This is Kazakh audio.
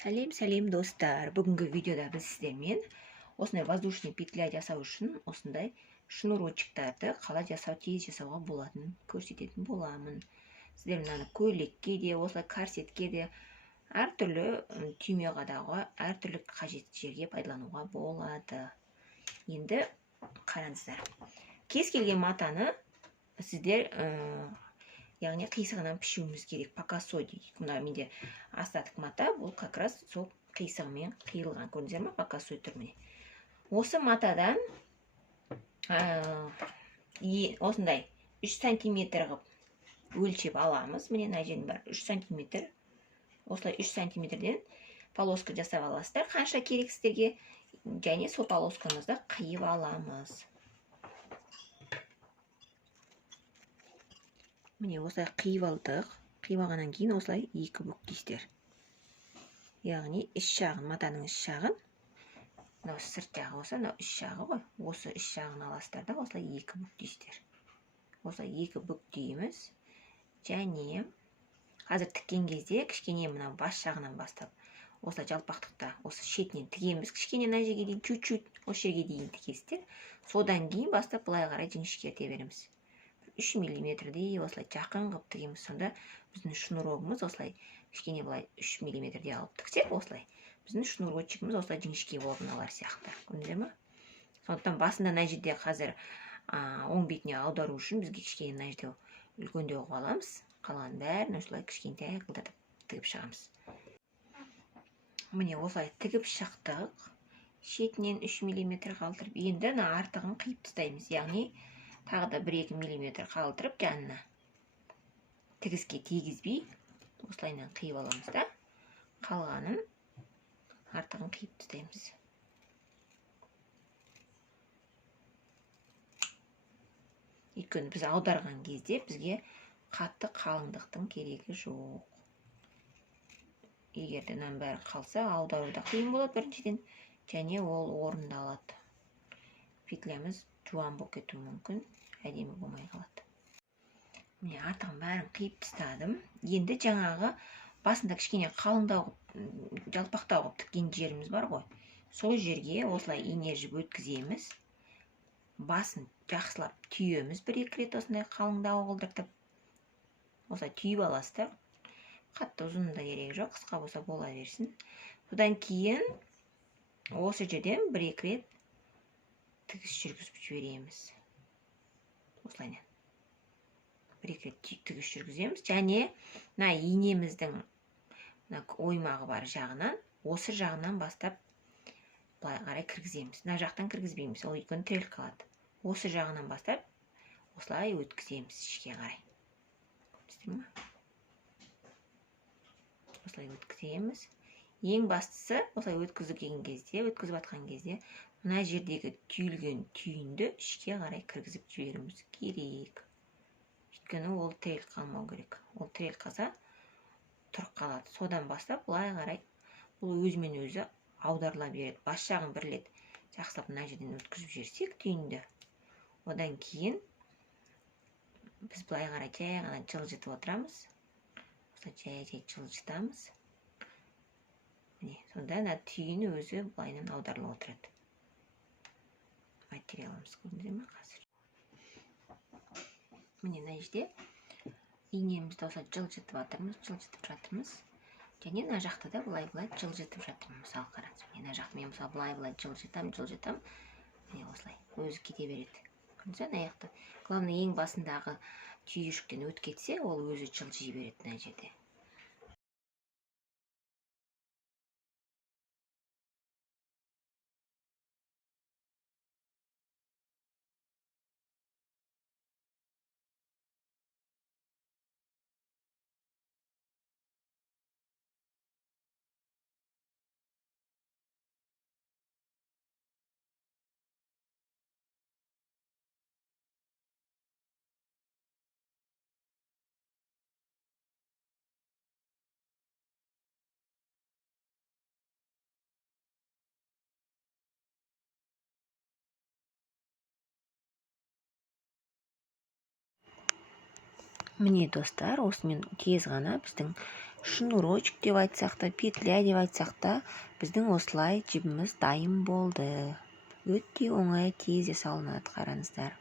Сәлем достар. Бүгінгі видеода біз сіздермен осындай воздушный петля жасау үшін осындай шнурочектарды қалай тез жасауға болатынын көрсететін боламын. Сіздер мынаны көйлекке де, осылай корсетке де, әртүрлі түйме қадауға, әртүрлі қажет жерге пайдалануға болады. Енді қараңыздар. Кез келген матаны сіздер яғни қисығынан пішуіміз керек. Пока сой дейді. Мына менде остаток мата, бұл как раз сол қисығымен қиылған. Көрдіңіздер ме? Пока сой түріне. Осы матадан осындай 3 сантиметр қып өлшеп аламыз. Міне мына жерім бар. 3 сантиметр. Осылай 3 сантиметрден полоска жасап аласыздар. Қанша керек сіздерге, және сол полоскамызды қиып аламыз. Міне осылай қиып алдық. Қиып алғаннан кейін осылай екі бүктейсіздер. Яғни іш жағын, матаның іш жағын, мынау сырт жағы болса, мынау іш жағы ғой. Осы іш жағын аласыздар да осылай екі бүктейсіздер. Осылай екі бүктейміз. Және қазір тіккен кезде кішкене мынау бас жағынан бастап, осылай жалпақтықта, осы шетінен тігеміз. Кішкене мына жерге дейін, чуть-чуть осы жерге дейін тігесіздер. Содан кейін бастап былай қарай жіңішкерте береміз. 3 миллиметрдей осылай жақын қып тігеміз. Сонда біздің шнурогымыз осылай кішкене былай 3 миллиметрдей алып тіксек, осылай біздің шнурочегіміз осылай жіңішке болып алар сияқты. Көрдіңіздер ме? Сондықтан басында мына жерде қазір оң бетіне аудару үшін бізге кішкене мына жерде үлкендеу қылып аламыз. Қалған бәрін осылай кішкентай қылдатып тігіп шығамыз. Міне осылай тігіп шықтық. Шетінен 3 миллиметр қалдырып, енді артығын қиып тастаймыз. Яғни тағы да 1-2 миллиметр қалдырып, жанына тігіске тигізбей осылайынан қиып аламыз да, қалғанын артығын қиып тастаймыз. Өйткені біз аударған кезде бізге қатты қалыңдықтың керегі жоқ. Егер де мынаның бәрі қалса, аударуда қиын болады біріншіден, және ол орындалады. Петлямыз жуан болып кетуі мүмкін, әдемі болмай қалады. Міне артығын бәрін қиып тастадым. Енді жаңағы басында кішкене қалыңдау, жалпақтау қылып тіккен жеріміз бар ғой. Сол жерге осылай ине жіп өткіземіз. Басын жақсылап түйеміз. 1-2 рет осындай қалыңдау қылдыртып. Осылай түйіп аласыздар. Қатты ұзын да керегі жоқ, қысқа болса бола берсін. Содан кейін осы жерден 1-2 рет тігіс жүргізіп жібереміз. Осылайынан 1-2 рет тігіс жүргіземіз. Және инеміздің оймағы бар жағынан, осы жағынан бастап былай қарай кіргіземіз. Мына жақтан кіргізбейміз, ол өйткені тіреліп қалады. Осы жағынан бастап осылай өткіземіз ішке қарай. Көрдіңіздер ме? Осылай өткіземіз. Ең бастысы, осылай өткізіп жатқан кезде, мына жердегі түйілген түйінді ішке қарай кіргізіп жіберуіміз керек. Өйткені ол тіреліп қалмау керек. Ол тіреліп қалса, тұрып қалады. Содан бастап былай қарай бұл өзімен өзі аударыла береді. Бас жағын 1 рет жақсылап мына жерден өткізіп жіберсек түйінді. Одан кейін біз былай қарай жай ғана жылжытып отырамыз. Осылай жай жылжытамыз. Міне, сонда түйін өзі былайынан аударылып отырады. Материалымыз көрдіңіздер ме қазір? Міне мына жерде инемізді осылай жылжытып жатырмыз. Және мына жақта да былай жылжытып жатырмын. Мысалы қараңыз, мына жақта мен мысалы былай жылжытам. Міне осылай өзі кете береді. Көрдіңіздер ме аяқты? Главное, ең басындағы түйіршіктен өтіп кетсе, ол өзі жылжи береді мына жерде. Міне достар, осымен тез ғана біздің шнурочек деп айтсақ та, петля деп айтсақ та, біздің осылай жібіміз дайын болды. Өте оңай, тез де салынады, қараңыздар.